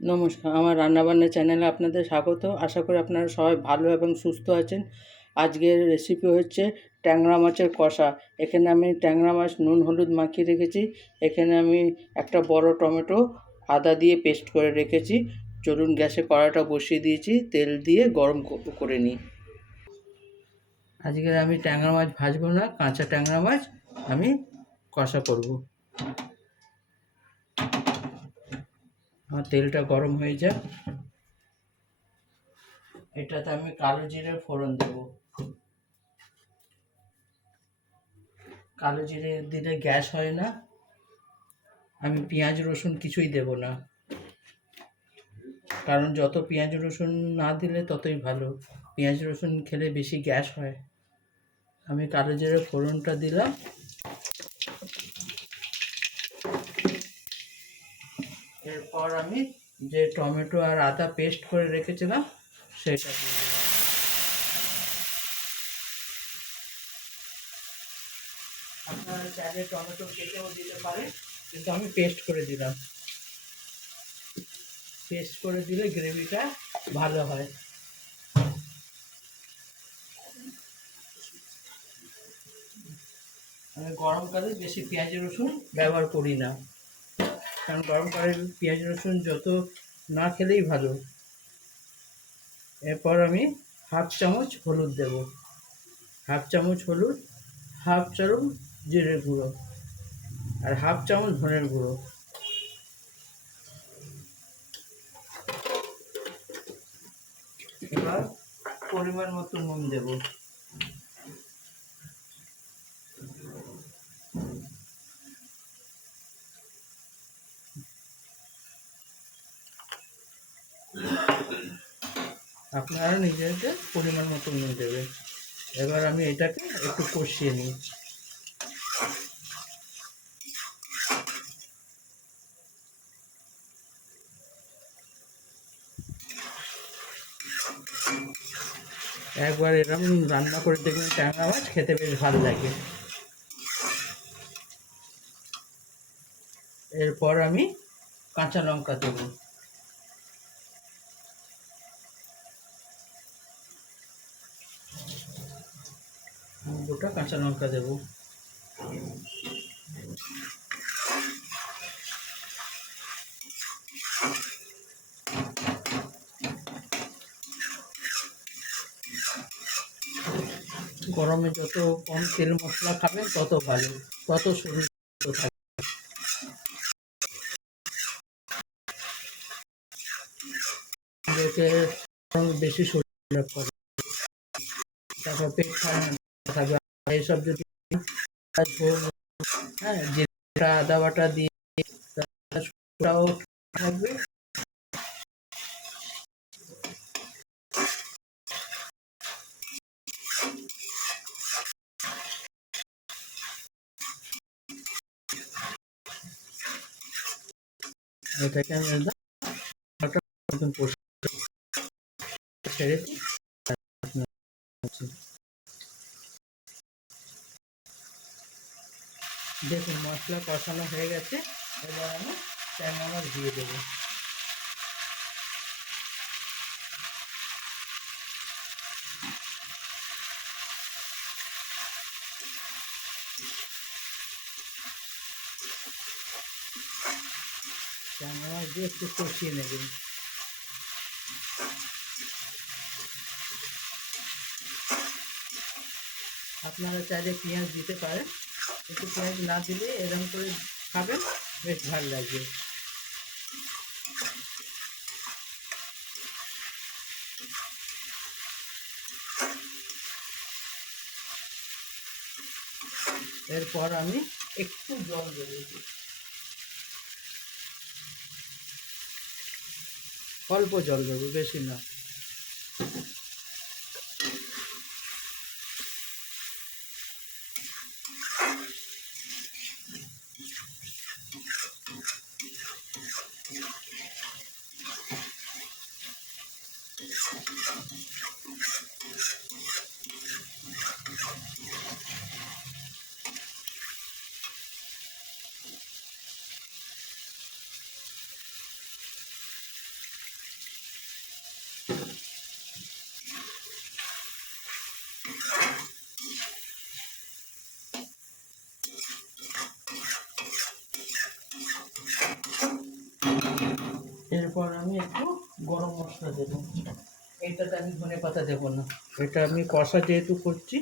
নমস্কার, আমার রান্নাবান্না চ্যানেলে আপনাদের স্বাগত। আশা করি আপনারা সবাই ভালো এবং সুস্থ আছেন। আজকের রেসিপি হচ্ছে ট্যাংরা মাছের কষা। এখানে আমি ট্যাংরা মাছ নুন হলুদ মাখিয়ে রেখেছি। এখানে আমি একটা বড় টমেটো আদা দিয়ে পেস্ট করে রেখেছি। চলুন গ্যাসে কড়াইটা বসিয়ে দিয়েছি, তেল দিয়ে গরম করে নিই। আজকের আমি ট্যাংরা মাছ ভাজবো না, কাঁচা ট্যাংরা মাছ আমি কষা করব। আমার তেলটা গরম হয়ে যায়, এটাতে আমি কালো জিরে ফোড়ন দেব। কালো জিরে দিলে গ্যাস হয় না। আমি পেঁয়াজ রসুন কিছুই দেব না, কারণ যত পেঁয়াজ রসুন না দিলে ততই ভালো। পেঁয়াজ রসুন খেলে বেশি গ্যাস হয়। আমি কালো জিরে ফোড়নটা দিলাম। এরপর আমি যে টমেটো আর আদা পেস্ট করে রেখেছিলাম সেটা দিয়ে দিলাম। আপনারা চাইলে টমেটো কেটেও দিতে পারেন, কিন্তু আমি পেস্ট করে দিলাম। পেস্ট করে দিলে গ্রেভিটা ভালো হয়। আমি গরমকালে বেশি পেঁয়াজ রসুন ব্যবহার করি না, কারণ গরমকালে পেঁয়াজ রসুন যত না খেলেই ভালো। এরপর আমি হাফ চামচ হলুদ দেব, হাফ চামচ হলুদ, হাফ চামচ জিরের গুঁড়ো আর হাফ চামচ ধনের গুঁড়ো। এবার পরিমাণ মতো নুন দেব। আপনারা নিজেদের পরিমাণ মতো নুন দেবেন। এবার আমি এটাকে একটু কষিয়ে নিই। একবার এরকম রান্না করে দেখবেন, ট্যাংরা মাছ খেতে বেশ ভালো লাগে। এরপর আমি কাঁচা লঙ্কা দেবো। গোটা কাঁচা লঙ্কা দেবো। গরমে যত কম তেল মশলা খাবেন তত ভালো, তত শরীর সুস্থ থাকবে। বেশি শরীর খারাপ করে, তারপর পেট খারাপ থাকবে। এইসব যদি ঝোল, হ্যাঁ, জিরা আদা বাটা দিয়ে থাকবে। এটাকে আমি একদম ছেড়ে দিই। দেখুন মশলা কষানো হয়ে গেছে। এবার আমি ট্যাংরা মাছ দিয়ে দেবো। ট্যাংরা মাছ দিয়ে একটু কষিয়ে নেবেন। আপনারা চাইলে পেঁয়াজ দিতে পারেন, কিন্তু পেঁয়াজ না দিলে এরকম করে খাবেন, বেশ ভালো লাগবে। এরপর আমি একটু জল দেবো, অল্প জল দেবো, বেশি না। এরপর আমি একটু গরম মশলা দেবো। এইটাতে আমি ধনে পাতা দেবো না, এটা আমি কষা যেহেতু করছি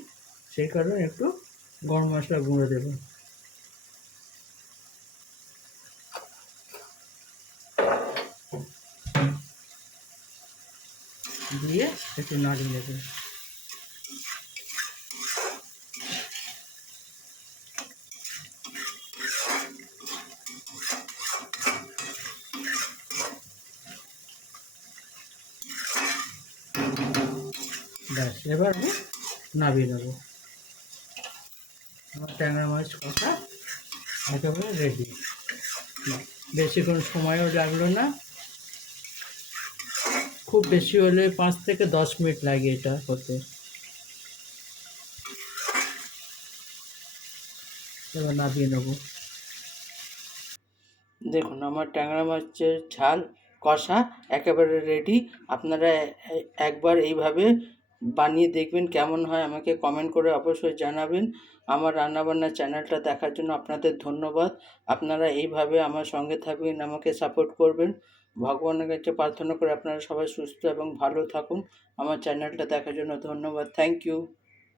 সেই কারণে একটু গরম মশলা গুঁড়ো দেবো। দিয়ে একটু নাড়িয়ে নেবো। ব্যাস, এবার আমি নামিয়ে নেবো। আমার ট্যাংরা মাছ কষা একেবারে রেডি। বেশিক্ষণ সময়ও লাগলো না, খুব বেশি হলে 5 থেকে 10 মিনিট লাগে এটা হতে। এবার নামিয়ে নেবো। দেখুন আমার ট্যাংরা মাছের ঝাল কষা একেবারে রেডি। আপনারা একবার এইভাবে বানিয়ে দেখবেন, কেমন হয় আমাকে কমেন্ট করে অবশ্যই জানাবেন। আমার রান্নাবান্না চ্যানেলটা দেখার জন্য আপনাদের ধন্যবাদ। আপনারা এইভাবে আমার সঙ্গে থাকবেন, আমাকে সাপোর্ট করবেন। ভগবানের কাছে প্রার্থনা করে আপনারা সবাই সুস্থ এবং ভালো থাকুন। আমার চ্যানেলটা দেখার জন্য ধন্যবাদ। Thank you.